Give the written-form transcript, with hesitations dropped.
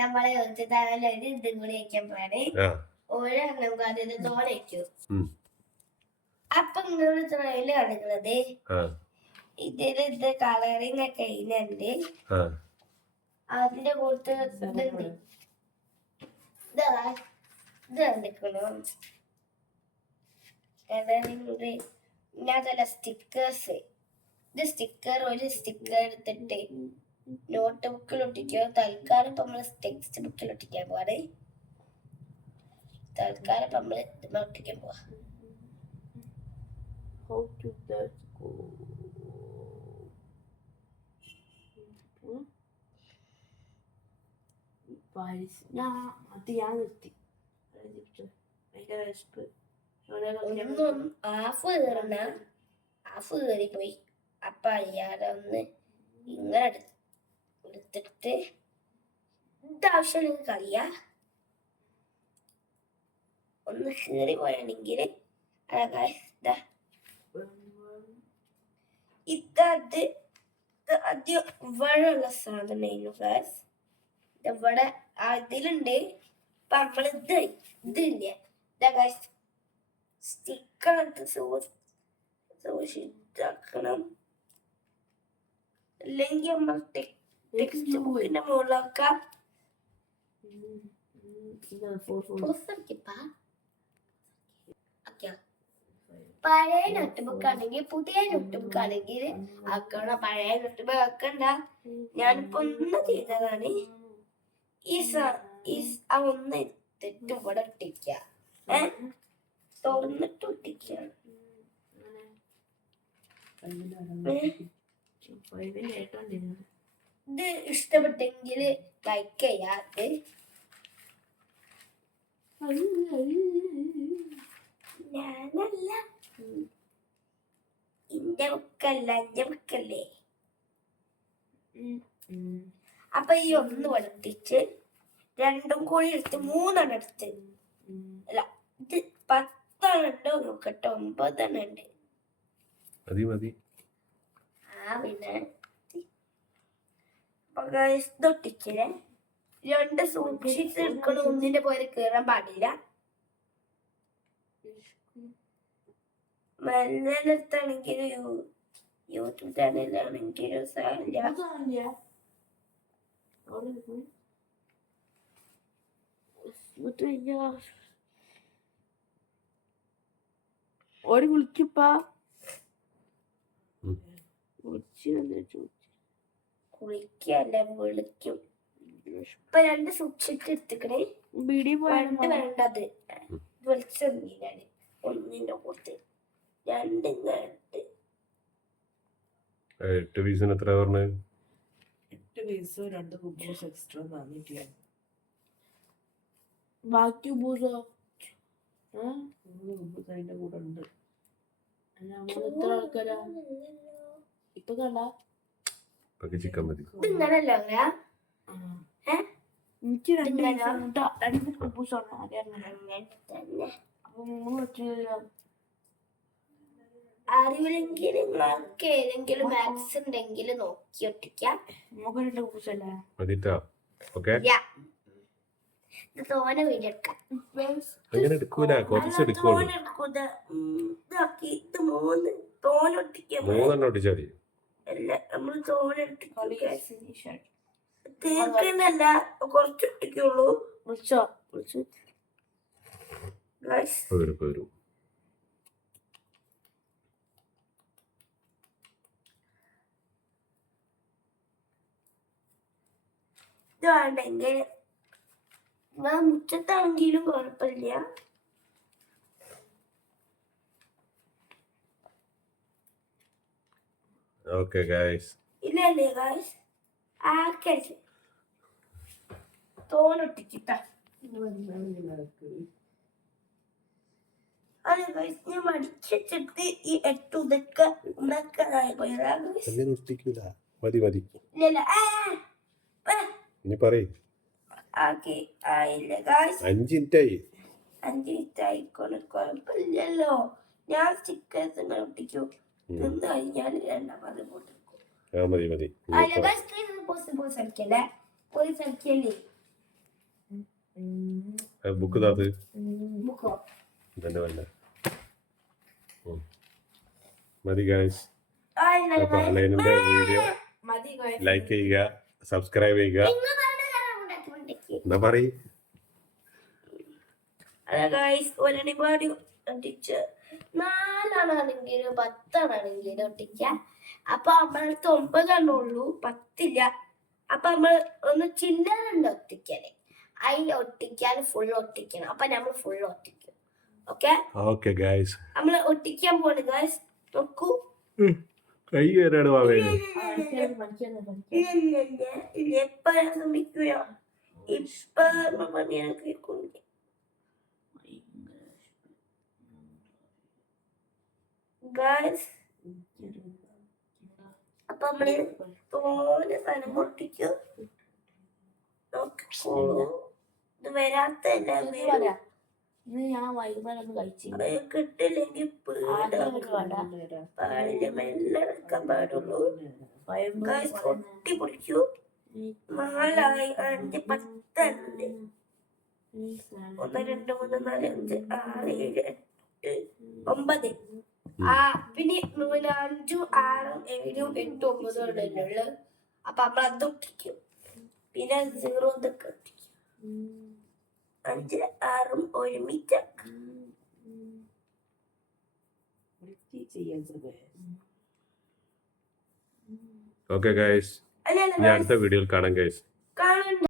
നമ്മളെ ഇതും കൂടി വയ്ക്കാൻ പോവാണ്. ഓരോന്നും അതിന് തോന്നയ്ക്കും. അപ്പൊ നിങ്ങള് ട്രെയില് കാണിക്കുന്നത് ഇതില് ഇത് കളറിങ് ഒക്കെ കഴിഞ്ഞുണ്ട്. അതിന്റെ കൂട്ട് ഇത് കണ്ടിക്കണോ? ഇതല്ല സ്റ്റിക്കേഴ്സ്. ഇത് ഒരു സ്റ്റിക്കർ എടുത്തിട്ട് നോട്ട് ബുക്കിൽ ഒട്ടിക്കുക. തൽക്കാലം ഇപ്പൊ നമ്മള് ടെക്സ്റ്റ് ബുക്കിൽ ഒട്ടിക്കാൻ പോവാണ്. തൽക്കാലം ഇപ്പൊ നമ്മള് ഒട്ടിക്കാൻ പോവാ. ഹാഫ് കയറിപ്പോയി. അപ്പൊ അയ്യാതെ ഒന്ന് ഇങ്ങനെ എടുത്തിട്ട് ഇതാവശ്യം നിങ്ങൾക്ക് കളിയാ ഒന്ന് കീറി പോയാണെങ്കിൽ ഇത് ആദ്യം ഇവിടെയുള്ള സാധനം ഫ്ലാസ് ഇവിടെ ഇതിലുണ്ട്. ഇപ്പൊ നമ്മൾ ഇതില്ല സ്റ്റിക്കർ സൂക്ഷിച്ചാക്കണം. അല്ലെങ്കിൽ നമ്മൾ ടെക്സ്റ്റ് ബുക്കിന്റെ മുകളിലാക്കാം. പഴയ നോട്ട് ബുക്ക് ആണെങ്കിൽ പുതിയ നോട്ട് ബുക്ക് ആണെങ്കിൽ ആക്കണം. പഴയ നോട്ട് ബുക്ക് ആക്കണ്ട. ഞാനിപ്പോ ഒന്ന് ചെയ്തതാണ്. ഒന്ന് എടുത്തിട്ട് ഇവിടെ ഒട്ടിക്ക. തുറന്നിട്ട് ഒട്ടിക്ക. ഇത് ഇഷ്ടപ്പെട്ടെങ്കിൽ ലൈക്ക് ചെയ്യാതെ. ഞാനല്ല, എന്റെ ബുക്കല്ലേ. അപ്പൊ ഈ ഒന്ന് വളർത്തിച്ച് രണ്ടും കൂടി എടുത്ത് 3 എടുത്ത് അല്ല ഇത് 10 ഉണ്ടോ നോക്കട്ടെ. 9 ഉണ്ട്. പിന്നെ ഇതൊട്ടിച്ചില്ലേ 2 സൂക്ഷിച്ച് എടുക്കണം. ഒന്നിന്റെ പോലെ കയറാൻ പാടില്ല. മെല്ലെടുത്താണെങ്കിൽ യൂട്യൂബ് ചാനലാണെങ്കിലും ഓടി വിളിക്കുപ്പാ. കുളിക്കല്ല വിളിക്കും. ഇപ്പൊ 2 സൂക്ഷിച്ച് എടുത്തിക്കണേ. പണ്ട് വേണ്ടത് വിളിച്ചാണ് ഒന്നിന്റെ കൂട്ട് 2 8 പീസിന് എത്ര പറഞ്ഞേ? 8 പീസോ 2 കുബൂസ് എക്സ്ട്രാ തന്നിട്ടില്ല. ബാക്കി കുബൂസോ കുബൂസ് അതിന്റെ കൂടെ ഉണ്ട്. നമ്മൾ എത്ര ആൾക്കാരാ ഇപ്പൊ കണ്ട? ചിക്കൻ മതി. എനിക്ക് 2 കുബൂസാണ്. അപ്പൊ 3 വെച്ചില്ല. അറിവില്ലെങ്കിൽ നിങ്ങൾക്ക് ഏതെങ്കിലും മാക്സ് ഉണ്ടെങ്കിൽ നോക്കി ഒട്ടിക്കാം. നമുക്ക് 2 കുബൂസല്ലേ തോന വീഡിയോ എടുക്കാം. തീർക്കുന്നല്ല കുറച്ചൊട്ടിക്കുള്ളൂ. വിളിച്ചോ ഇത് വേണ്ടെങ്കിൽ മുറ്റത്താണെങ്കിലും കുഴപ്പമില്ല. ഇല്ലല്ലേ ഗായ്സ് ആക്കരുത്. തോനൊട്ടിക്കിട്ട അതെ ഗായ്സ്. ഞാൻ മടിച്ചിട്ട് ഈ 8 ഉദക്കായി പോയതാ. ഇല്ലല്ല ആയില്ല ഗായ്സ്. 5 മിനിറ്റായി. 5 മിനിറ്റ് ആയിക്കോളെ കുഴപ്പമില്ലല്ലോ. ഞാൻ സ്റ്റിക്കേഴ്സ് ഒട്ടിക്കൂ. നിന്ന് കഴിഞ്ഞാൽ 2ാമത് പോട്ടെടുക്കും. ഒട്ടിക്കല്ലേ ബുക്ക് താത്ത് ബുക്കോ ഇതന്നെ വേണ്ട മതി ഗൈസ്. അപ്പൊ അലൈനിന്റെ വീഡിയോ മതി guys. ലൈക്ക് ചെയ്യുക, സബ്സ്ക്രൈബ് ചെയ്യുക. എന്നാ പറയും ഒരുപാട് ഒട്ടിച്ച് 4 10 ഒട്ടിക്ക. അപ്പൊ നമ്മളടുത്ത് 9 ഉള്ളൂ, 10 അപ്പൊ നമ്മൾ ഒന്ന് ചില്ലറുണ്ട് ഒട്ടിക്കല്. അതിൽ ഒട്ടിക്കാൻ ഫുൾ ഒട്ടിക്കണം. അപ്പൊ നമ്മൾ ഫുൾ ഒട്ടിക്കും. Okay okay guys. നമ്മൾ ഒട്ടിക്കാൻ പോണ് ഗൈസ്. നോക്കൂ. കൈ വരാണ് വാവേ. എപ്പ ശ്രമിക്കുക ഇപ്പൊ കേൾക്കുന്നു. ഗൈസ് അപ്പൊ നമ്മള് തോനെ സ്ഥലം പൊട്ടിക്കും. നോക്കിക്കോളൂ. ഇത് വരാത്തല്ല ഇന്ന് ഞാൻ വൈകുന്നേരം ഒന്ന് കഴിച്ചില്ല. കിട്ടില്ലെങ്കിൽ പാടില്ല, മെല്ലെ എടുക്കാൻ പാടുള്ളൂ. ഗൈസ് പൊട്ടി പൊടിക്കൂ. 4 5 10 ഉണ്ട്. 1 2 3 4 5 6 7 8 9. പിന്നെ 5 6 7 8 9 ഉള്ളു. അപ്പൊ നമ്മൾ അത് ഒട്ടിക്കും. പിന്നെ 0 ഇതൊക്കെ ഒട്ടിക്കും. 5 6 ഒരുമിച്ച്. ഓക്കെ ഗൈസ്, ഞാൻ അടുത്ത വീഡിയോയിൽ കാണാം ഗൈസ്. കാണണ്ട.